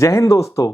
जय हिंद दोस्तों।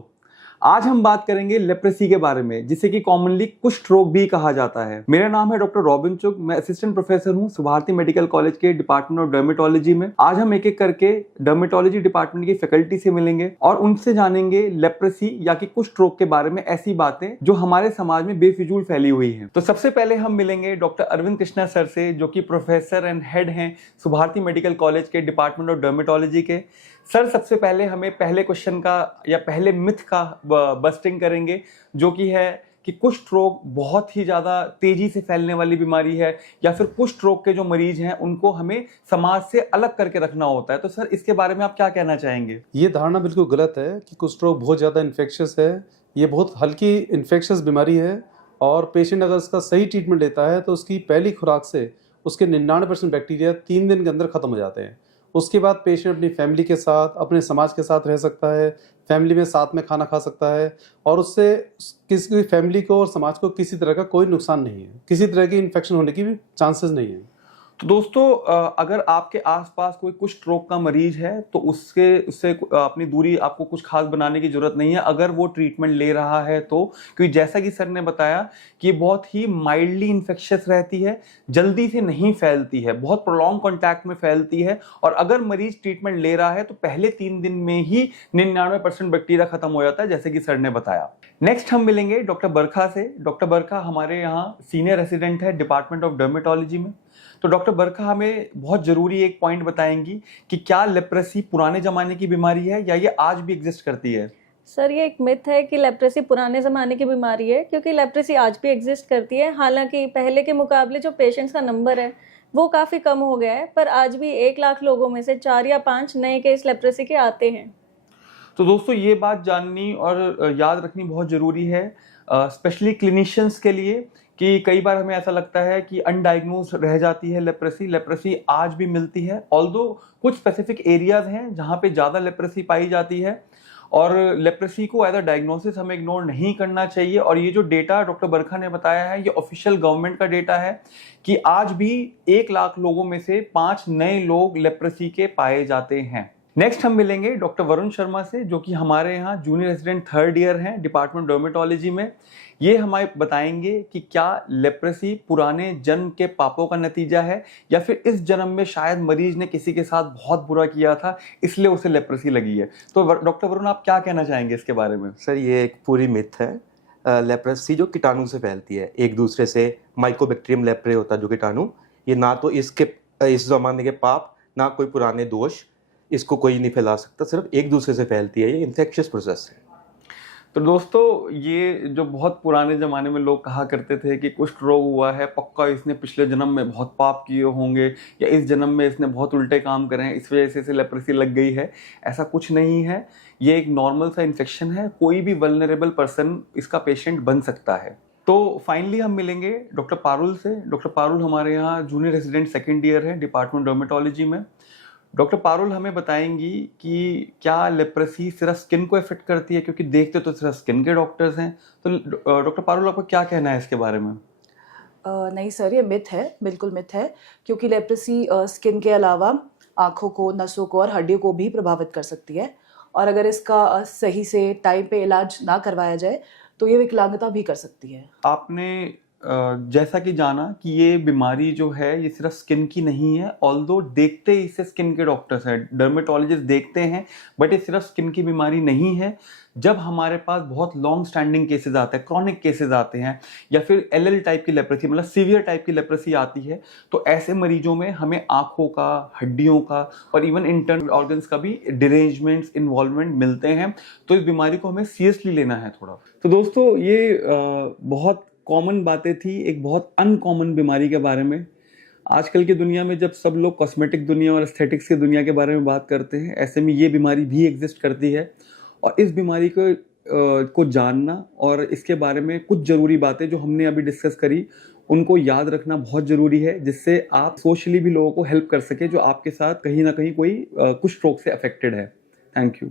आज हम बात करेंगे लेप्रेसी के बारे में, जिसे कि कॉमनली कुष्ठ रोग भी कहा जाता है। मेरा नाम है डॉक्टर रॉबिन चुग। मैं असिस्टेंट प्रोफेसर हूं सुभारती मेडिकल कॉलेज के डिपार्टमेंट ऑफ डर्मेटोलॉजी में। आज हम एक एक करके डर्मेटोलॉजी डिपार्टमेंट की फैकल्टी से मिलेंगे और उनसे जानेंगे लेप्रेसी या कि कुष्ठ रोग के बारे में ऐसी बातें जो हमारे समाज में बेफिजूल फैली हुई है। तो सबसे पहले हम मिलेंगे डॉक्टर अरविंद कृष्णा सर से, जो कि प्रोफेसर एंड हेड हैं सुभारती मेडिकल कॉलेज के डिपार्टमेंट ऑफ डर्मेटोलॉजी के। सर, सबसे पहले हमें पहले क्वेश्चन का या पहले मिथ का बस्टिंग करेंगे, जो कि है कि कुष्ठ रोग बहुत ही ज़्यादा तेजी से फैलने वाली बीमारी है, या फिर कुष्ठ रोग के जो मरीज हैं उनको हमें समाज से अलग करके रखना होता है। तो सर, इसके बारे में आप क्या कहना चाहेंगे? ये धारणा बिल्कुल गलत है कि कुष्ठ रोग बहुत ज़्यादा इन्फेक्शियस है। ये बहुत हल्की इन्फेक्शियस बीमारी है और पेशेंट अगर इसका सही ट्रीटमेंट लेता है तो उसकी पहली खुराक से उसके 99% बैक्टीरिया 3 दिन के अंदर ख़त्म हो जाते हैं। उसके बाद पेशेंट अपनी फैमिली के साथ, अपने समाज के साथ रह सकता है, फैमिली में साथ में खाना खा सकता है और उससे किसी फैमिली को और समाज को किसी तरह का कोई नुकसान नहीं है, किसी तरह की इन्फेक्शन होने की भी चांसेस नहीं है। तो दोस्तों, अगर आपके आसपास कोई कुष्ठ रोग का मरीज है तो उससे अपनी दूरी आपको कुछ खास बनाने की जरूरत नहीं है, अगर वो ट्रीटमेंट ले रहा है तो। क्योंकि जैसा कि सर ने बताया कि बहुत ही माइल्डली इन्फेक्शियस रहती है, जल्दी से नहीं फैलती है, बहुत प्रोलॉन्ग कॉन्टैक्ट में फैलती है, और अगर मरीज ट्रीटमेंट ले रहा है तो पहले 3 दिन में ही 99% बैक्टीरिया खत्म हो जाता है, जैसे कि सर ने बताया। नेक्स्ट हम मिलेंगे डॉक्टर बरखा से। डॉक्टर बरखा हमारे यहाँ सीनियर रेसिडेंट है डिपार्टमेंट ऑफ डर्मेटोलॉजी में। तो डॉक्टर बरखा हमें बहुत जरूरी एक पॉइंट बताएंगी कि क्या लेप्रेसी पुराने जमाने की बीमारी है या ये आज भी एग्जिस्ट करती है? सर, ये एक मिथ है कि लेप्रेसी पुराने ज़माने की बीमारी है, क्योंकि लेप्रेसी आज भी एग्जिस्ट करती है। हालांकि पहले के मुकाबले जो पेशेंट्स का नंबर है वो काफ़ी कम हो गया है, पर आज भी 1 लाख लोगों में से 4 या 5 नए केस लेप्रेसी के आते हैं। तो दोस्तों, ये बात जाननी और याद रखनी बहुत ज़रूरी है, स्पेशली क्लिनिशियंस के लिए, कि कई बार हमें ऐसा लगता है कि अनडायग्नोज रह जाती है लेप्रेसी। लेप्रेसी आज भी मिलती है, ऑल्दो कुछ स्पेसिफिक एरियाज हैं जहाँ पे ज़्यादा लेप्रेसी पाई जाती है, और लेप्रेसी को एज अ डायग्नोसिस हमें इग्नोर नहीं करना चाहिए। और ये जो डेटा डॉक्टर बरखा ने बताया है, ये ऑफिशियल गवर्नमेंट का डेटा है कि आज भी 1 लाख लोगों में से 5 नए लोग लेप्रेसी के पाए जाते हैं। नेक्स्ट हम मिलेंगे डॉक्टर वरुण शर्मा से, जो कि हमारे यहाँ जूनियर रेसिडेंट 3rd ईयर हैं डिपार्टमेंट डर्मेटोलॉजी में। ये हमें बताएंगे कि क्या लेप्रेसी पुराने जन्म के पापों का नतीजा है, या फिर इस जन्म में शायद मरीज ने किसी के साथ बहुत बुरा किया था इसलिए उसे लेप्रेसी लगी है। तो डॉक्टर वरुण, आप क्या कहना चाहेंगे इसके बारे में? सर, ये एक पूरी मिथ है। लेप्रेसी जो कीटाणु से फैलती है एक दूसरे से, माइकोबैक्टीरियम लेप्रे होता है जो कीटाणु, ये ना तो इस जमाने के पाप, ना कोई पुराने दोष, इसको कोई नहीं फैला सकता, सिर्फ एक दूसरे से फैलती है। ये इन्फेक्शियस प्रोसेस है। तो दोस्तों, ये जो बहुत पुराने ज़माने में लोग कहा करते थे कि कुष्ठ रोग हुआ है, पक्का इसने पिछले जन्म में बहुत पाप किए होंगे, या इस जन्म में इसने बहुत उल्टे काम करे हैं, इस वजह से इसे लेप्रेसी लग गई है, ऐसा कुछ नहीं है। ये एक नॉर्मल सा इन्फेक्शन है, कोई भी वल्नरेबल पर्सन इसका पेशेंट बन सकता है। तो फाइनली हम मिलेंगे डॉक्टर पारुल से। डॉक्टर पारुल हमारे यहाँ जूनियर रेसिडेंट 2nd ईयर है डिपार्टमेंट डर्मेटोलॉजी में। डॉक्टर पारुल हमें बताएंगी कि क्या लेप्रेसी सिर्फ स्किन को इफेक्ट करती है, क्योंकि देखते तो सिर्फ स्किन के डॉक्टर्स हैं। तो डॉक्टर पारुल, आपका क्या कहना है इसके बारे में? नहीं सर, ये मिथ है, बिल्कुल मिथ है, क्योंकि लेप्रेसी स्किन के अलावा आँखों को, नसों को और हड्डियों को भी प्रभावित कर सकती है, और अगर इसका सही से टाइम पे इलाज ना करवाया जाए तो ये विकलांगता भी कर सकती है। आपने जैसा कि जाना कि ये बीमारी जो है ये सिर्फ स्किन की नहीं है, ऑल्दो देखते इसे स्किन के डॉक्टर्स हैं, डर्मेटोलॉजिस्ट देखते हैं, बट ये सिर्फ स्किन की बीमारी नहीं है। जब हमारे पास बहुत लॉन्ग स्टैंडिंग केसेस आते हैं, क्रॉनिक केसेस आते हैं, या फिर LL टाइप की लेप्रेसी, मतलब सीवियर टाइप की लेप्रेसी आती है, तो ऐसे मरीजों में हमें आँखों का, हड्डियों का और इवन इंटरनल ऑर्गन्स का भी डिरेंजमेंट्स, इन्वॉल्वमेंट मिलते हैं। तो इस बीमारी को हमें सीरियसली लेना है थोड़ा। तो दोस्तों, ये बहुत कॉमन बातें थी एक बहुत अनकॉमन बीमारी के बारे में। आजकल की दुनिया में जब सब लोग कॉस्मेटिक दुनिया और एस्थेटिक्स की दुनिया के बारे में बात करते हैं, ऐसे में ये बीमारी भी एग्जिस्ट करती है, और इस बीमारी को जानना और इसके बारे में कुछ ज़रूरी बातें जो हमने अभी डिस्कस करी उनको याद रखना बहुत ज़रूरी है, जिससे आप सोशली भी लोगों को हेल्प कर सके जो आपके साथ कहीं ना कहीं कोई कुष्ठ रोग से अफेक्टेड है। Thank you.